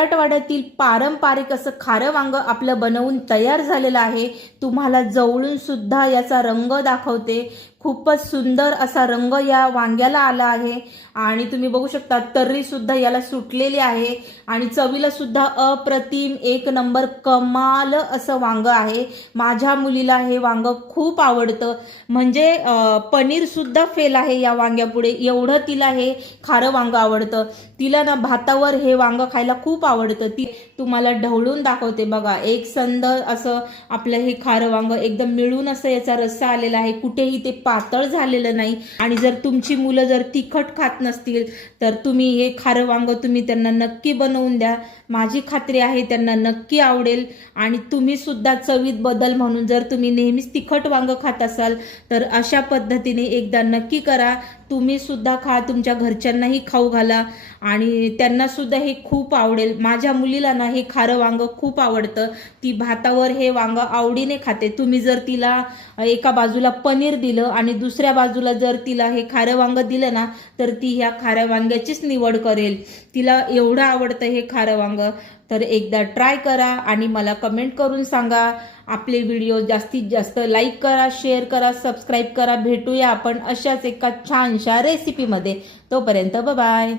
मराठवाड्यातील पारंपरिक असं खारं वांग आपलं बनवून तयार झालेलं आहे। तुम्हाला जवळून सुद्धा याचा रंग दाखवते। खूपच सुंदर असा रंग या वांग्याला आला आहे आणि तुम्ही बघू शकता तर्री सुद्धा याला सुटलेली आहे आणि चवीला सुद्धा अप्रतिम एक नंबर कमाल असं वांग आहे। माझ्या मुलीला हे वांग खूप आवडतं, म्हणजे पनीर सुद्धा फेल आहे या वांग्यापुढे, एवढं तिला हे खारं वांग आवडतं। तिला ना भातावर हे वांग खायला खूप आवडतं। ती तुम्हाला ढवळून दाखवते बघा, एक संद असं आपलं हे खारं वांग एकदम मिळून असं याचा रस्सा आलेला आहे, कुठेही ते पातळ झालेलं नाही। आणि जर तुमची मुलं जर तिखट खात नसतील तर तुम्ही हे खारं वांग तुम्ही त्यांना नक्की बनवून द्या, माझी खात्री आहे त्यांना नक्की आवडेल। आणि तुम्ही सुद्धा चवीत बदल म्हणून जर तुम्ही नेहमीच तिखट वांग खात असाल तर अशा पद्धतीने एकदा नक्की करा। तुम्ही सुद्धा खा, तुमच्या घरच्यांनाही खाऊ घाला आणि त्यांना सुद्धा हे खूप आवडेल। माझ्या मुलीला ना हे खारं वांग खूप आवडतं, ती भातावर हे वांग आवडीने खाते। तुम्ही जर तिला एका बाजूला पनीर दिलं आणि दुसऱ्या बाजूला जर तिला हे खारं वांग दिलं ना तर ती ह्या खाऱ्या वांग्याचीच निवड करेल, तिला एवढं आवडतं हे खारं वांग। तर एकदा ट्राय करा आणि मला कमेंट करून सांगा। आपले व्हिडिओ जास्तीत जास्त लाईक करा, शेअर करा, सबस्क्राईब करा। भेटूया आपण अशाच एका छानशा रेसिपीमध्ये, तोपर्यंत बाय बाय।